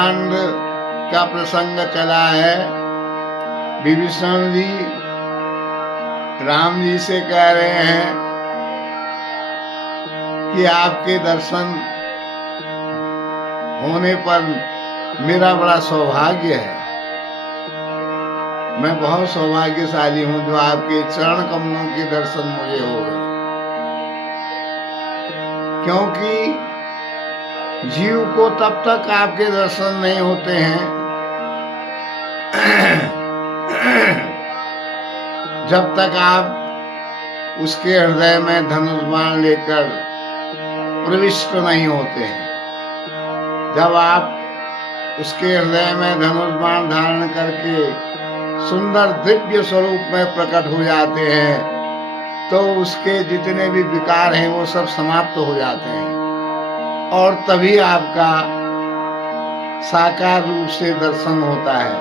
कांड का प्रसंग चला है। विभीषण जी राम जी से कह रहे हैं कि आपके दर्शन होने पर मेरा बड़ा सौभाग्य है। मैं बहुत सौभाग्यशाली हूं जो आपके चरण कमलों के दर्शन मुझे हो गए, क्योंकि जीव को तब तक आपके दर्शन नहीं होते हैं जब तक आप उसके हृदय में धनुष बाण लेकर प्रविष्ट नहीं होते हैं। जब आप उसके हृदय में धनुष बाण धारण करके सुंदर दिव्य स्वरूप में प्रकट हो जाते हैं तो उसके जितने भी विकार हैं वो सब समाप्त हो जाते हैं और तभी आपका साकार रूप से दर्शन होता है।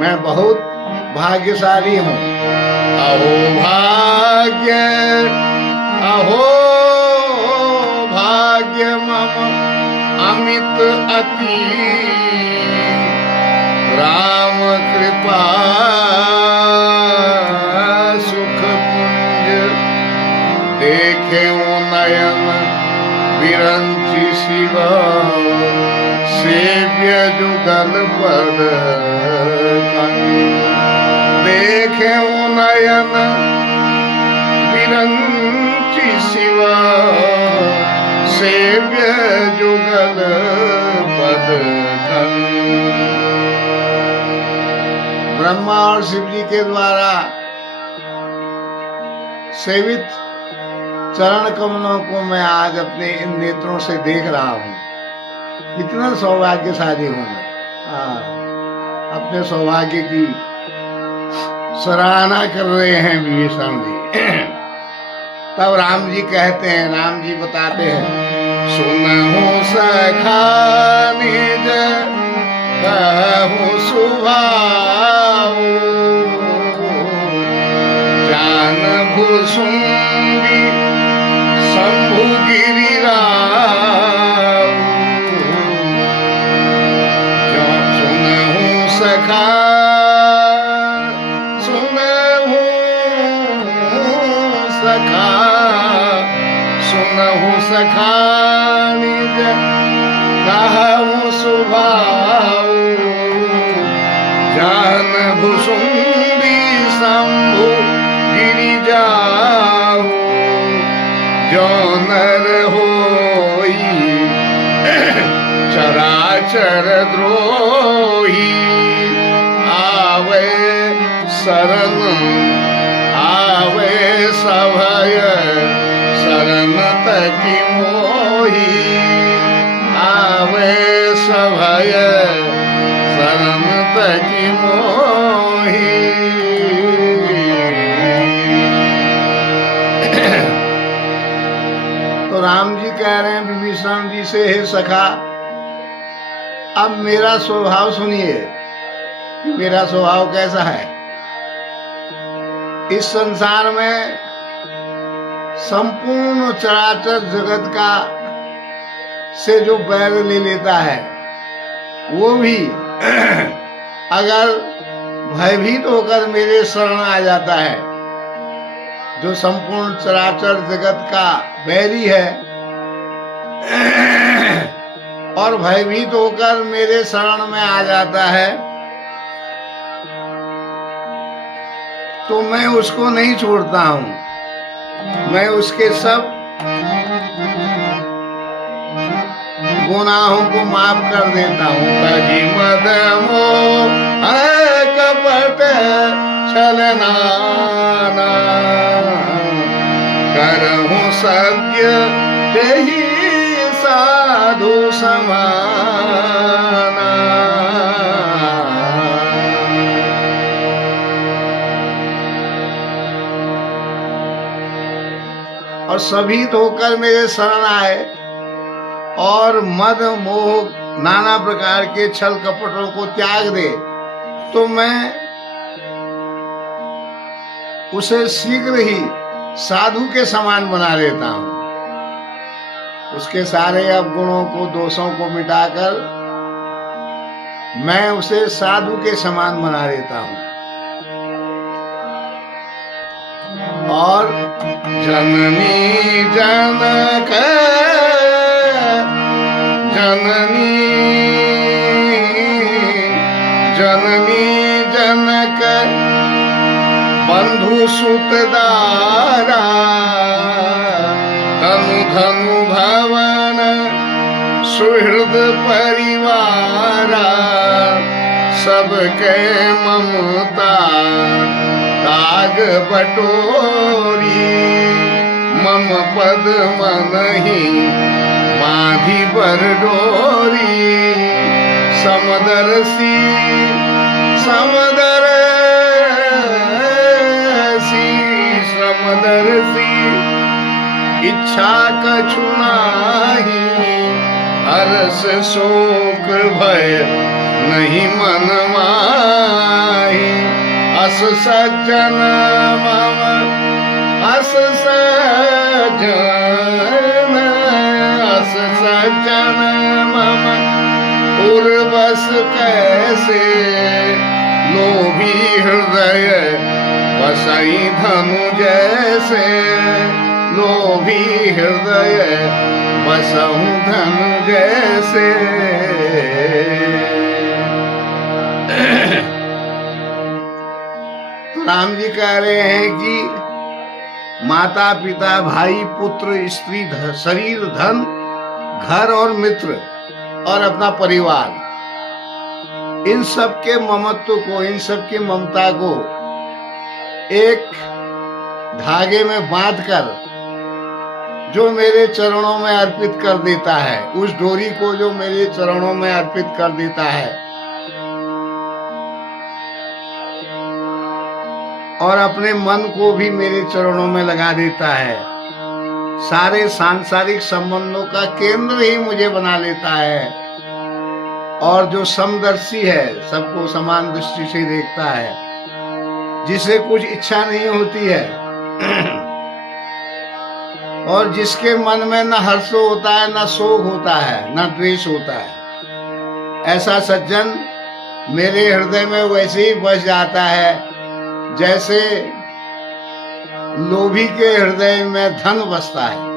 मैं बहुत भाग्यशाली हूँ। अहो भाग्य, अहो भाग्य मम अमित अति, राम कृपा सुख पुंज, देखे नयन विरंची शिव, सेव्य जुगल पद, देखे नयन विरंची शिव, सेव्य जुगल पद। ब्रह्मा और शिव जी के द्वारा सेवित चरण कमलों को मैं आज अपने इन नेत्रों से देख रहा हूँ। कितना सौभाग्यशाली हूँ मैं। अपने सौभाग्य की सराहना कर रहे हैं विभीषण जी। तब राम जी कहते हैं, राम जी बताते हैं, सुनहु सखा निज कहूँ सुभाऊ, जान भुसुंडी शंभु गिरिराऊ, जो सुनहु सखा, सुनहु सखा, सुनहु सखा निज कहूँ सुभाऊ, जान भुसुंडी शंभु गिरिजाऊ, जो नर होई चराचर द्रोही, आवे शरण, आवे सभय शरण तकी मोही, आवे सभय शरण तकी मोही। तो राम जी कह रहे हैं विभीषण जी से, हे सखा, अब मेरा स्वभाव सुनिए कि मेरा स्वभाव कैसा है। इस संसार में संपूर्ण चराचर जगत का से जो बैर ले लेता है वो भी अगर भयभीत होकर मेरे शरण आ जाता है, जो संपूर्ण चराचर जगत का बैरी है और भयभीत होकर मेरे शरण में आ जाता है, तो मैं उसको नहीं छोड़ता हूं। मैं उसके सब गुनाहों को माफ कर देता हूँ। तजी मद मोह कपट छलना, करहूँ सत्य तेहि साधु समाना। और सभी होकर मेरे शरण आए और मद मोह नाना प्रकार के छल कपटों को त्याग दे, तो मैं उसे शीघ्र ही साधु के समान बना देता हूं। उसके सारे अवगुणों को, दोषों को मिटाकर मैं उसे साधु के समान बना देता हूं। और जननी जनक जननी जननी जनक बंधु सुतदारा धनु धनु भवन सुहृद परिवारा सबके ममता ताग बटोरी मम पद मनहि बांधी बर डोरी समदर्शी समदर्शी समदर्शी इच्छा कछु नाही हर्ष शोक भय नहीं मन माही अस सज्जन मम अस सज्जन मम उर्वश कैसे लोभी हृदय बसई धनु जैसे लोभी हृदय बसहु धनु जैसे। राम जी कह रहे हैं कि माता पिता भाई पुत्र स्त्री शरीर धन घर और मित्र और अपना परिवार, इन सब के ममत्व को, इन सब की ममता को एक धागे में बांधकर जो मेरे चरणों में अर्पित कर देता है, उस डोरी को जो मेरे चरणों में अर्पित कर देता है और अपने मन को भी मेरे चरणों में लगा देता है, सारे सांसारिक संबंधों का केंद्र ही मुझे बना लेता है और जो समदर्शी है, सबको समान दृष्टि से देखता है, जिसे कुछ इच्छा नहीं होती है और जिसके मन में न हर्ष होता है, न शोक होता है, न द्वेष होता है, ऐसा सज्जन मेरे हृदय में वैसे ही बस जाता है जैसे लोभी के हृदय में धन बसता है।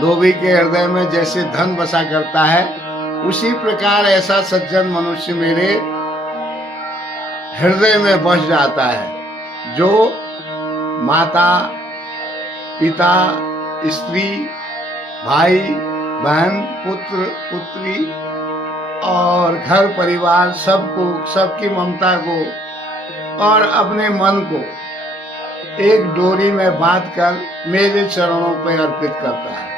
लोभी के हृदय में जैसे धन बसा करता है, उसी प्रकार ऐसा सज्जन मनुष्य मेरे हृदय में बस जाता है, जो माता पिता स्त्री भाई बहन पुत्र पुत्री और घर परिवार सबको, सबकी ममता को और अपने मन को एक डोरी में बांधकर मेरे चरणों पर अर्पित करता है।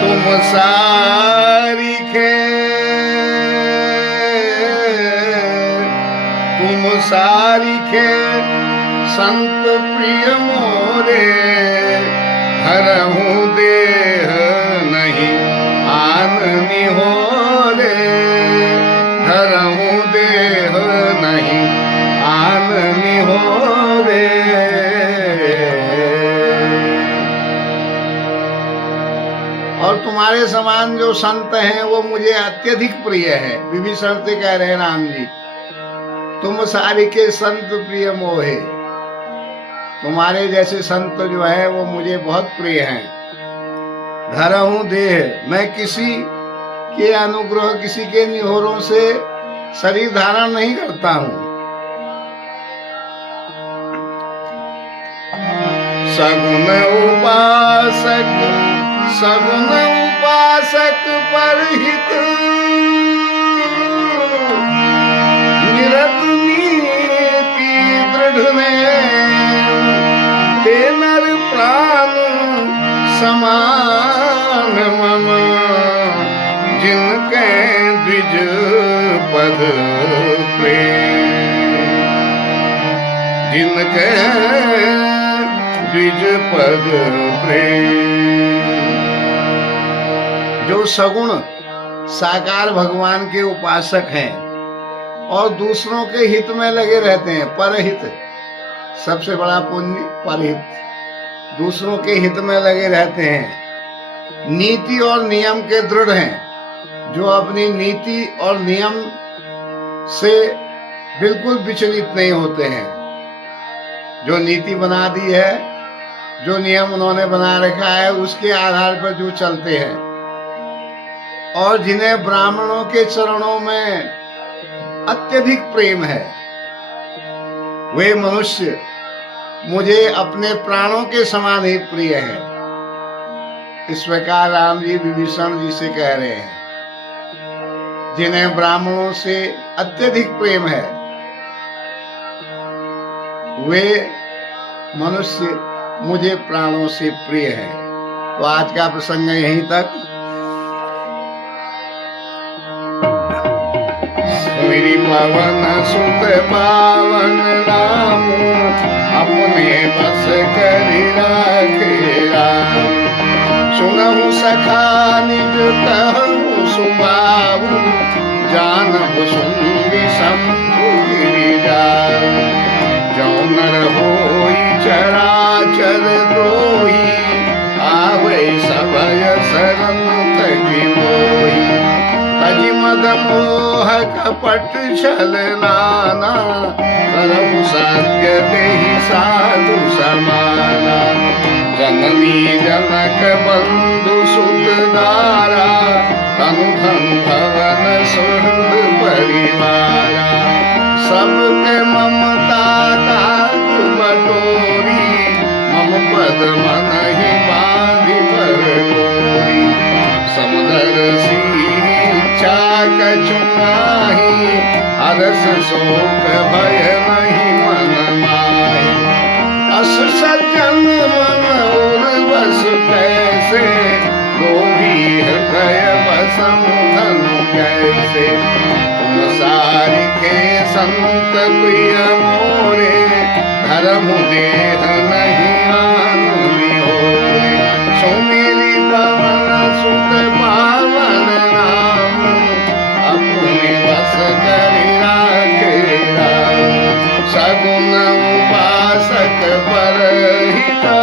तुम सारिखे संत प्रिय मोरे हरहु देह नहीं आननी हो रे धरहु देह नहीं आननी हो रे। और तुम्हारे समान जो संत हैं वो मुझे अत्यधिक प्रिय है। विभीषण से कह रहे हैं राम जी, तुम सारिके संत प्रिय मोहे, तुम्हारे जैसे संत जो है वो मुझे बहुत प्रिय हैं। धरहु देह, मैं किसी के अनुग्रह, किसी के निहोरों से शरीर धारण नहीं करता हूं। सगुन उपासक परहित निरत नीति दृढ़ ते नर प्राण समान मम जिनके द्विज पद प्रेम, जिनके द्विज पद प्रेम। जो सगुण साकार भगवान के उपासक हैं और दूसरों के हित में लगे रहते हैं, परहित, सबसे बड़ा पुण्य परहित, दूसरों के हित में लगे रहते हैं नीति और नियम के दृढ़ हैं, जो अपनी नीति और नियम से बिल्कुल विचलित नहीं होते हैं। जो नीति बना दी है, जो नियम उन्होंने बना रखा है, उसके आधार पर जो चलते हैं, और जिन्हें ब्राह्मणों के चरणों में अत्यधिक प्रेम है, वे मनुष्य मुझे अपने प्राणों के समान ही प्रिय है। इस प्रकार राम जी विभीषण जी से कह रहे हैं, जिन्हें ब्राह्मणों से अत्यधिक प्रेम है, वे मनुष्य मुझे प्राणों से प्रिय है। तो आज का प्रसंग यहीं तक। मेरी पवन सुत पावन राम, अपने बस करि राखे राम। सुनहु सखा निज कहु सुबाहु, जानहु सुंदि शंभु गिरिजाऊ। जो नर होई चराचर द्रोही, आवै सबय शरण तजि मोहि। तजि मद मोह कपट छल नाना, करहु सत्य देहि साधु समाना। जननी जनक बंधु सुत दारा, तनु धनु भवन सुहृद परिवारा। सबके ममता दाग बटोरी, मम पद मन ही बांधि पर गोरी। समुदर सी इच्छा कछु नाहि, हरस शोक भय नहीं मन माहि। अस सज्जन मन और बस कैसे, लोभी हृदय बसहु धनु जैसे। तुम सारिके संत प्रिय मोरे, धरहु देह नहीं आन बिहोरे। सुमिरि पवन सुत पावन नाम, अपने बस करि राखे राम। सगुन उपासक परहिता,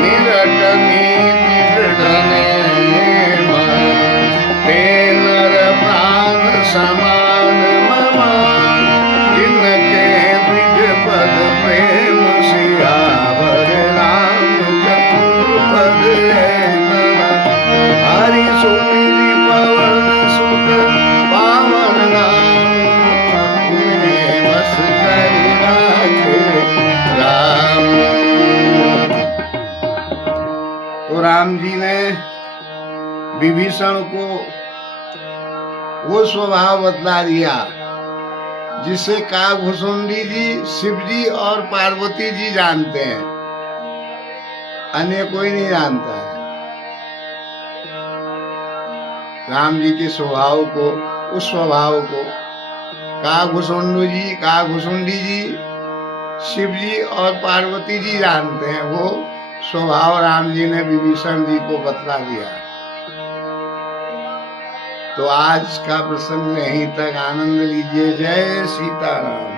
निरट नीति दृढ़ नेम। ते नर प्राण समान ममान, जिनके द्विज पद प्रेम सियावर। रामचंद्र पद ऐसा, हरि सुमिरि पवन सुत पावन नाम। अपने बस करि राखे राम। तो राम जी ने विभीषण को वो स्वभाव बतला दिया जिसे काकभूषुंडी जी, शिव जी और पार्वती जी जानते हैं, अन्य कोई नहीं जानता है। राम जी के स्वभाव को, उस स्वभाव को काकभूषुंडी जी, शिव जी और पार्वती जी जानते हैं। वो स्वभाव राम जी ने विभीषण जी को बतला दिया। तो आज का प्रसंग यहीं तक। आनंद लीजिए। जय सीताराम।